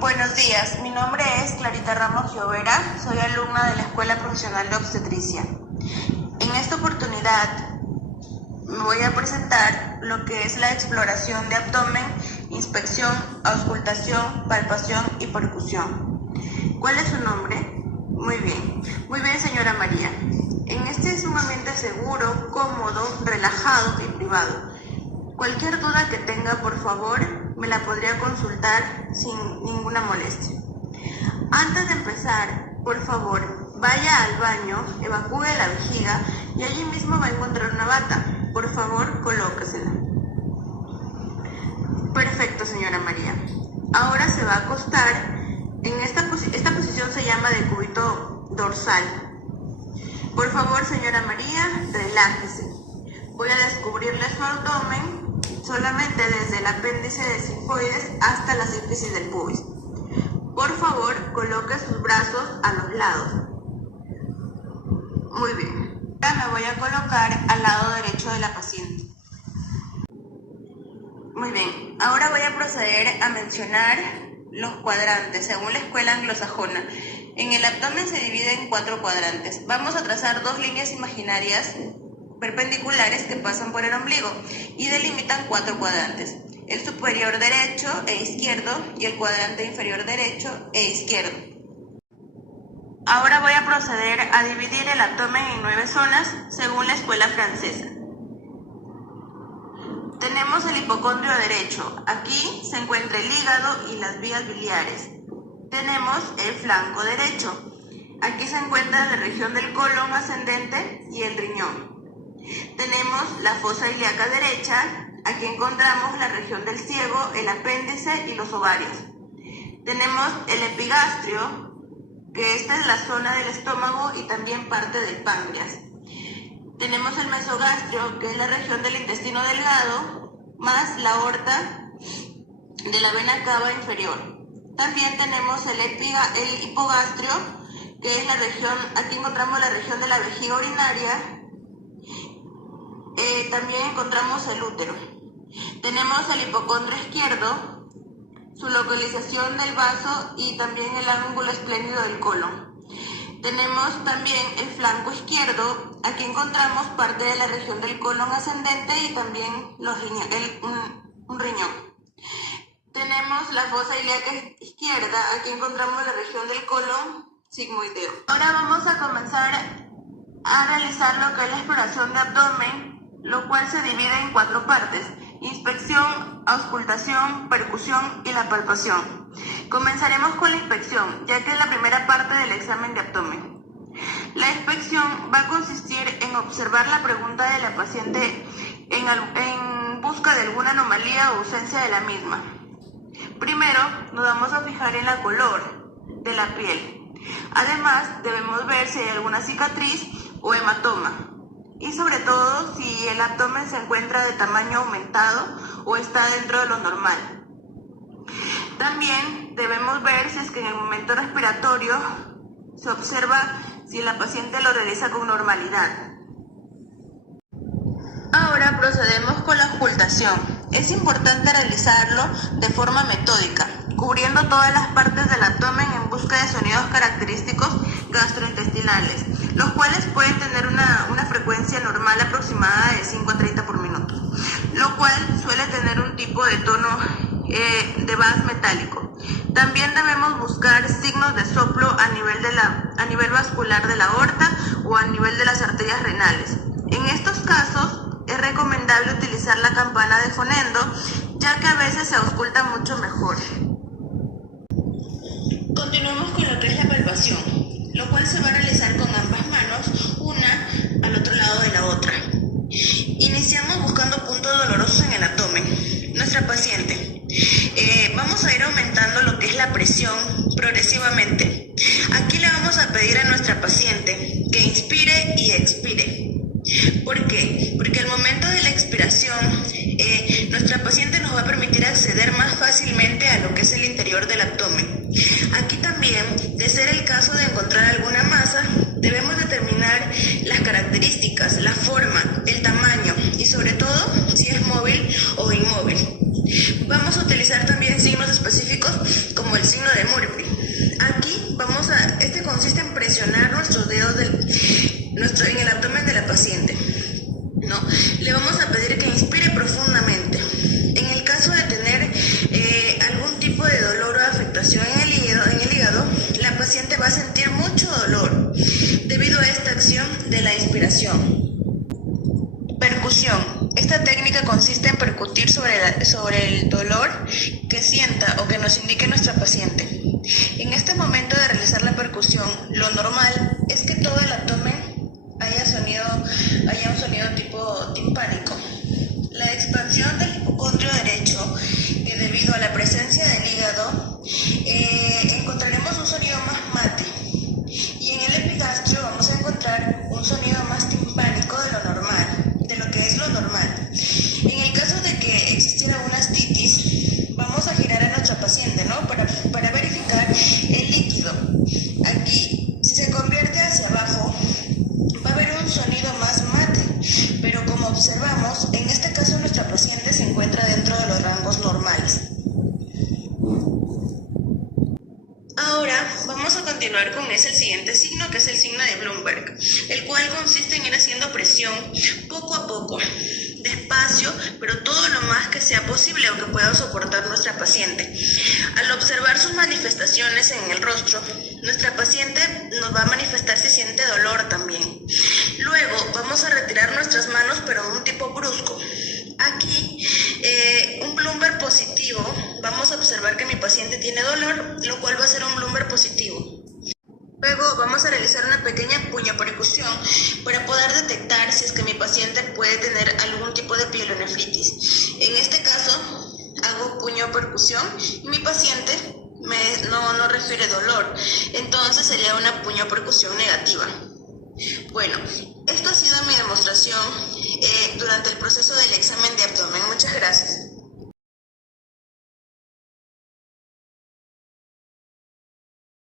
Buenos días, mi nombre es Clarita Ramos Llovera, soy alumna de la Escuela Profesional de Obstetricia. En esta oportunidad me voy a presentar lo que es la exploración de abdomen, inspección, auscultación, palpación y percusión. ¿Cuál es su nombre? Muy bien señora María. Este es un ambiente seguro, cómodo, relajado y privado. Cualquier duda que tenga, por favor, me la podría consultar sin ninguna molestia. Antes de empezar, por favor, vaya al baño, evacúe la vejiga y allí mismo va a encontrar una bata. Por favor, colóquesela. Perfecto, señora María. Ahora se va a acostar. Esta posición se llama decúbito dorsal. Por favor, señora María, relájese. Voy a descubrirle su abdomen solamente desde el apéndice de sigmoides hasta la sínfisis del pubis. Por favor, coloque sus brazos a los lados. Muy bien. Ahora me voy a colocar al lado derecho de la paciente. Muy bien. Ahora voy a proceder a mencionar los cuadrantes según la escuela anglosajona. En el abdomen se divide en 4 cuadrantes. Vamos a trazar 2 líneas imaginarias perpendiculares que pasan por el ombligo y delimitan 4 cuadrantes: el superior derecho e izquierdo y el cuadrante inferior derecho e izquierdo. Ahora voy a proceder a dividir el abdomen en 9 zonas según la escuela francesa. Tenemos el hipocondrio derecho. Aquí se encuentra el hígado y las vías biliares. Tenemos el flanco derecho. Aquí se encuentra la región del colon ascendente y el riñón. Tenemos la fosa ilíaca derecha. Aquí encontramos la región del ciego, el apéndice y los ovarios. Tenemos el epigastrio, que esta es la zona del estómago y también parte del páncreas. Tenemos el mesogastrio, que es la región del intestino delgado, más la aorta de la vena cava inferior. También tenemos el hipogastrio, que es la región, aquí encontramos la región de la vejiga urinaria. También encontramos el útero. Tenemos el hipocondrio izquierdo, su localización del vaso y también el ángulo esplénido del colon. Tenemos también el flanco izquierdo. Aquí encontramos parte de la región del colon ascendente y también un riñón. Tenemos la fosa ilíaca izquierda. Aquí encontramos la región del colon sigmoideo. Ahora vamos a comenzar a realizar lo que es la exploración de abdomen, lo cual se divide en 4 partes: inspección, auscultación, percusión y la palpación. Comenzaremos con la inspección, ya que es la primera parte del examen de abdomen. La inspección va a consistir en observar la pregunta de la paciente en busca de alguna anomalía o ausencia de la misma. Primero, nos vamos a fijar en la color de la piel. Además, debemos ver si hay alguna cicatriz o hematoma. Y sobre todo, si el abdomen se encuentra de tamaño aumentado o está dentro de lo normal. También debemos ver si es que en el momento respiratorio se observa si la paciente lo realiza con normalidad. Ahora procedemos con la auscultación. Es importante realizarlo de forma metódica, cubriendo todas las partes del abdomen en busca de sonidos característicos gastrointestinales, los cuales pueden tener una frecuencia normal aproximada de 5 a 30 por minuto, lo cual suele tener un tipo de tono de bass metálico. También debemos buscar signos de soplo a nivel vascular de la aorta o a nivel de las arterias renales. En estos casos es recomendable utilizar la campana de Fonendo, ya que a veces se ausculta mucho mejor. Continuemos con lo que es la palpación, lo cual se va a realizar con ambas manos, una al otro lado de la otra. Iniciamos buscando puntos dolorosos en el abdomen. Nuestra paciente. Vamos a ir aumentando lo que es la presión progresivamente. Aquí le vamos a pedir a nuestra paciente que inspire y expire. ¿Por qué? Porque al momento de la expiración, nuestra paciente nos va a permitir acceder más fácilmente a lo que es el interior del abdomen. Aquí también, de ser el caso de encontrar alguna masa, debemos determinar las características, la forma, el tamaño y sobre todo si es móvil o inmóvil. Vamos a utilizar también signos específicos científicos como el signo de Murphy. Aquí este consiste en presionar nuestros dedos en el abdomen de la paciente, ¿no? Le vamos a pedir que inspire profundamente. En el caso de tener algún tipo de dolor o afectación en el hígado, la paciente va a sentir mucho dolor debido a esta acción de la inspiración. Percusión. Esta técnica consiste en percutir sobre el dolor que sienta o que nos indique nuestra paciente. En este momento de realizar la percusión, lo normal es que todo el abdomen haya un sonido tipo timpánico. La expansión del hipocondrio derecho, debido a la presencia del hígado, encontraremos un sonido más mate. Y en el epigastrio vamos a encontrar un sonido más timpánico de lo normal, de lo que es lo normal. En el caso de que existiera una astitis, vamos a girar a nuestra paciente, ¿no? Para verificar el líquido. Aquí, si se convierte hacia abajo, va a haber un sonido más mate, pero como observamos, en este caso nuestra paciente se encuentra dentro de los rangos normales. Ahora vamos a continuar con el siguiente signo, que es el signo de Bloomberg, el cual consiste en ir haciendo presión poco a poco, despacio, pero todo lo más que sea posible o que pueda soportar nuestra paciente. Al observar sus manifestaciones en el rostro, nuestra paciente nos va a manifestar si siente dolor también. Luego vamos a retirar nuestras manos, pero de un tipo brusco. Aquí, un Bloomberg positivo, vamos a observar que mi paciente tiene dolor, lo cual va a ser un Bloomberg positivo. Luego vamos a realizar una pequeña puñopercusión para poder detectar si es que mi paciente puede tener algún tipo de pielonefritis. En este caso, hago puñopercusión y mi paciente no refiere dolor, entonces sería una puñopercusión negativa. Bueno, esto ha sido mi demostración durante el proceso del examen de